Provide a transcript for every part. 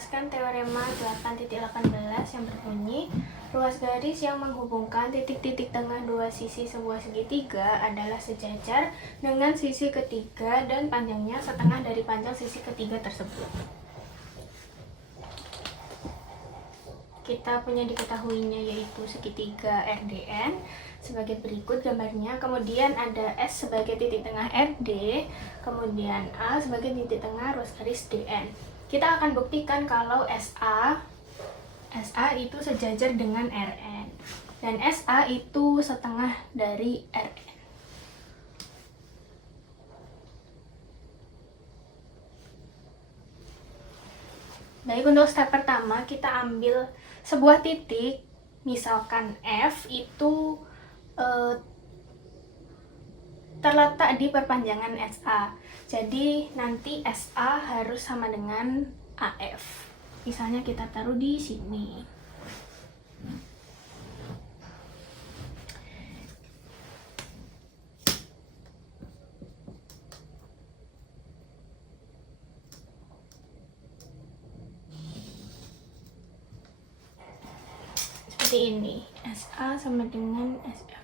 menjelaskan teorema 8.18 yang berbunyi ruas garis yang menghubungkan titik-titik tengah dua sisi sebuah segitiga adalah sejajar dengan sisi ketiga dan panjangnya setengah dari panjang sisi ketiga tersebut. Kita punya diketahuinya yaitu segitiga RDN sebagai berikut gambarnya. Kemudian ada S sebagai titik tengah RD, kemudian A sebagai titik tengah ruas garis DN. Kita akan buktikan kalau SA itu sejajar dengan RN dan SA itu setengah dari RN. Baik, untuk step pertama kita ambil sebuah titik, misalkan F itu terletak di perpanjangan SA. Jadi nanti SA harus sama dengan AF. Misalnya kita taruh di sini. Seperti ini, SA sama dengan SF.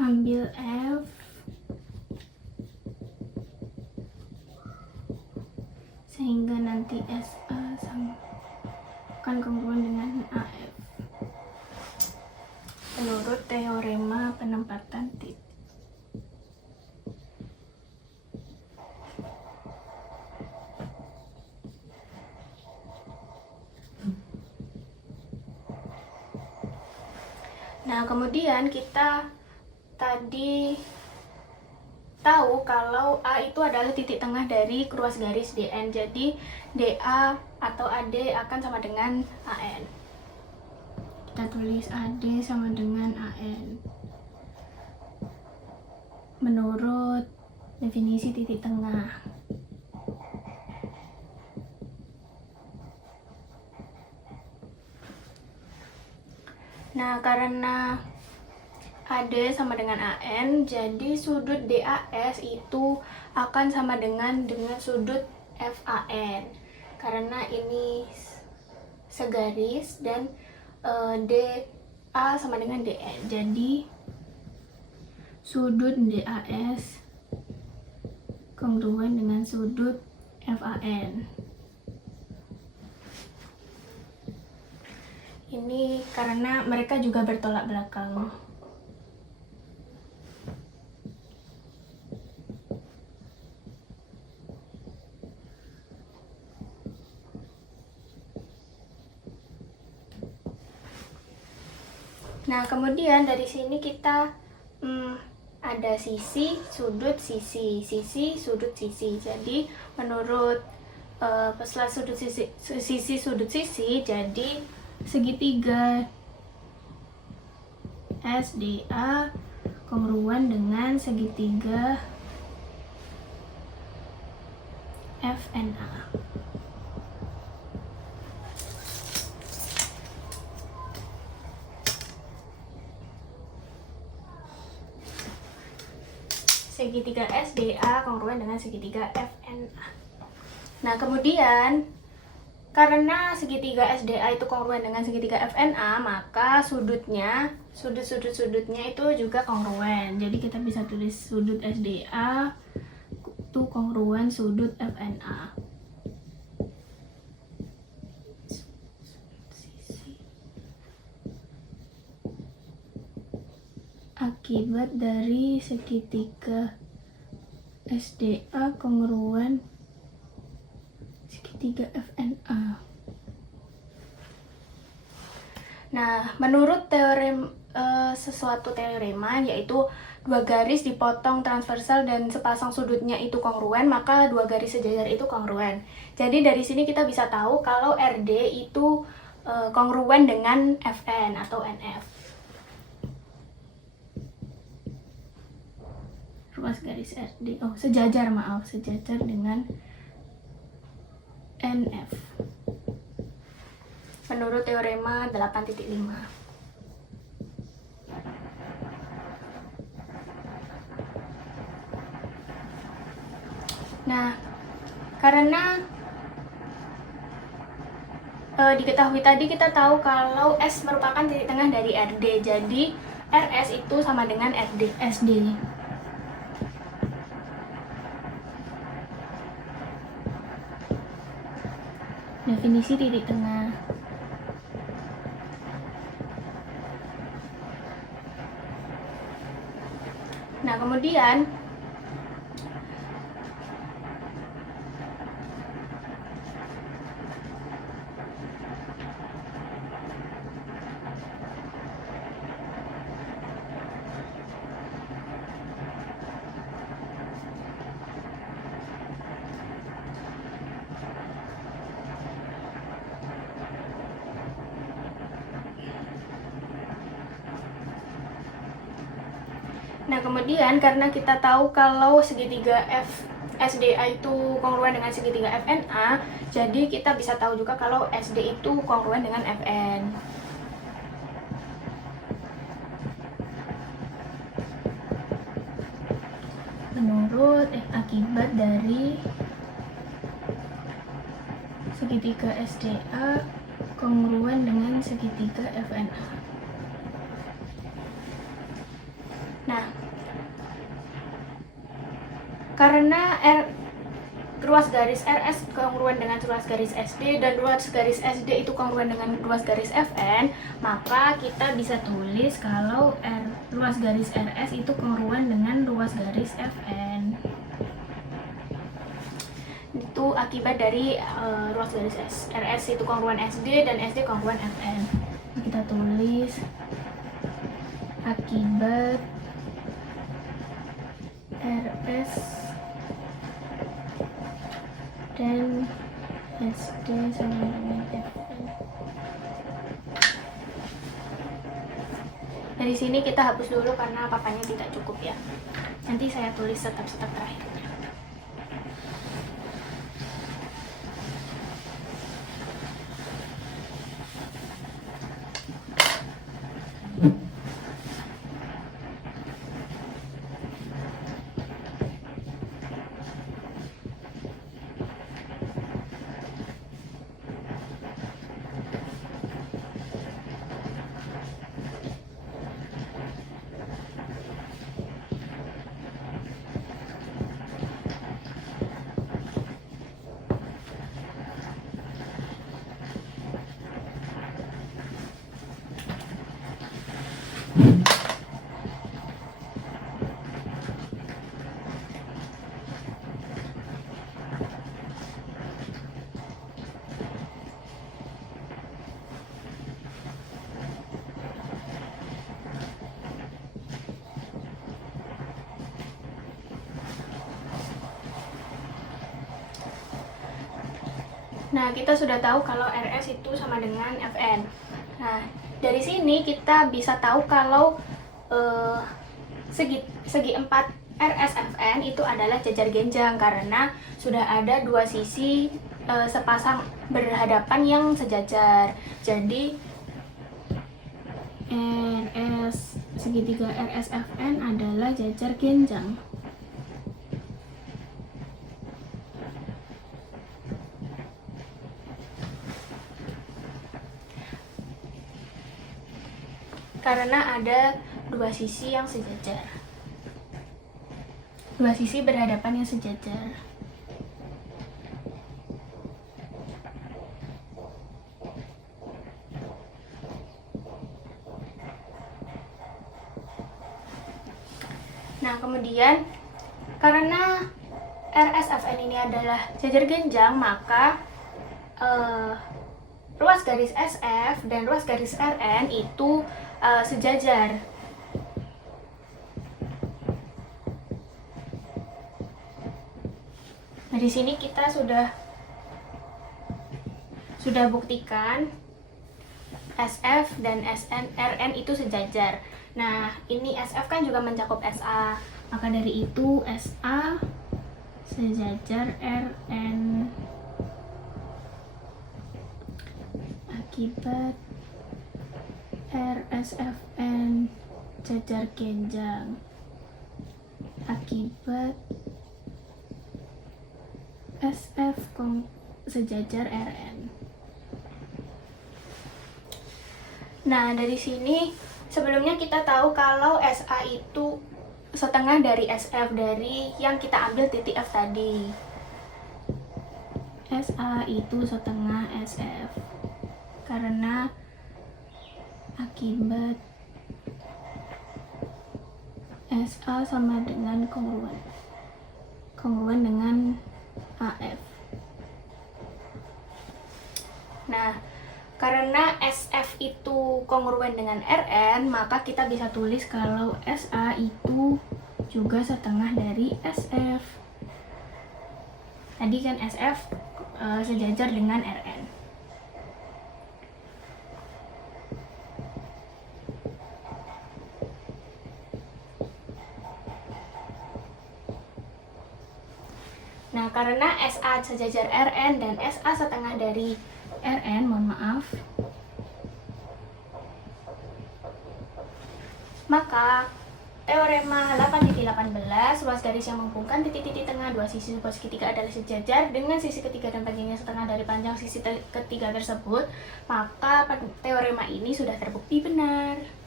Ambil F, sehingga nanti SA sama akan kongruen dengan AF menurut teorema penempatan titik. Nah, kemudian kita tadi tahu kalau A itu adalah titik tengah dari ruas garis DN. Jadi DA atau AD akan sama dengan AN. Kita tulis AD sama dengan AN menurut definisi titik tengah. Nah, karena AD sama dengan AN, jadi sudut DAS itu akan sama dengan sudut FAN. Karena ini segaris dan DA sama dengan DN. Jadi sudut DAS kongruen dengan sudut FAN. Ini karena mereka juga bertolak belakang. Nah, kemudian dari sini kita ada sisi, sudut, sisi, sudut, sisi. Jadi menurut setelah sudut sisi, sudut, sisi, jadi segitiga SDA kongruen dengan segitiga FNA. Segitiga SDA kongruen dengan segitiga FNA. Nah, kemudian karena segitiga SDA itu kongruen dengan segitiga FNA, maka sudutnya itu juga kongruen. Jadi kita bisa tulis sudut SDA itu kongruen sudut FNA. Akibat dari segitiga SDA kongruen segitiga FNA. Nah, menurut sesuatu teorema yaitu dua garis dipotong transversal dan sepasang sudutnya itu kongruen, maka dua garis sejajar itu kongruen. Jadi dari sini kita bisa tahu kalau RD itu kongruen dengan FN atau NF. Ruas garis RD, sejajar dengan NF menurut teorema 8.5. Nah, karena diketahui tadi kita tahu kalau S merupakan titik tengah dari RD, jadi RS itu sama dengan SD. Definisi titik tengah. Nah, kemudian karena kita tahu kalau segitiga SDA itu kongruen dengan segitiga FNA, jadi kita bisa tahu juga kalau SD itu kongruen dengan FN. Menurut akibat dari segitiga SDA kongruen dengan segitiga FNA. Nah, karena ruas garis RS kongruen dengan ruas garis SD dan ruas garis SD itu kongruen dengan ruas garis FN, maka kita bisa tulis kalau ruas garis RS itu kongruen dengan ruas garis FN. Itu akibat dari ruas garis RS itu kongruen SD dan SD kongruen FN. Kita tulis akibat RS dan SD sama dengan FN. Dari sini kita hapus dulu karena papanya tidak cukup ya. Nanti saya tulis step-step terakhirnya. Nah, kita sudah tahu kalau RS itu sama dengan FN. Nah, dari sini kita bisa tahu kalau segi 4 RS FN itu adalah jajar genjang karena sudah ada dua sisi sepasang berhadapan yang sejajar. Jadi segitiga RS FN adalah jajar genjang. Karena ada dua sisi yang sejajar. Dua sisi berhadapan yang sejajar. Nah, kemudian karena RSFN ini adalah jajar genjang, maka ruas garis SF dan ruas garis RN itu sejajar. Nah, di sini kita sudah buktikan SF dan RN itu sejajar. Nah, ini SF kan juga mencakup SA. Maka dari itu SA sejajar RN akibat RSFN jajar genjang akibat SF sejajar Rn. Nah, dari sini sebelumnya kita tahu kalau SA itu setengah dari SF, dari yang kita ambil titik F tadi. SA itu setengah SF karena akibat SA sama dengan kongruen dengan AF. Nah, karena SF itu kongruen dengan Rn, maka kita bisa tulis kalau SA itu juga setengah dari SF. Tadi kan SF sejajar dengan Rn. Nah, karena SA sejajar Rn dan SA setengah dari Rn, maka teorema 8.18 ruas garis yang menghubungkan titik-titik tengah dua sisi sebuah segitiga adalah sejajar dengan sisi ketiga dan panjangnya setengah dari panjang sisi ketiga tersebut, maka teorema ini sudah terbukti benar.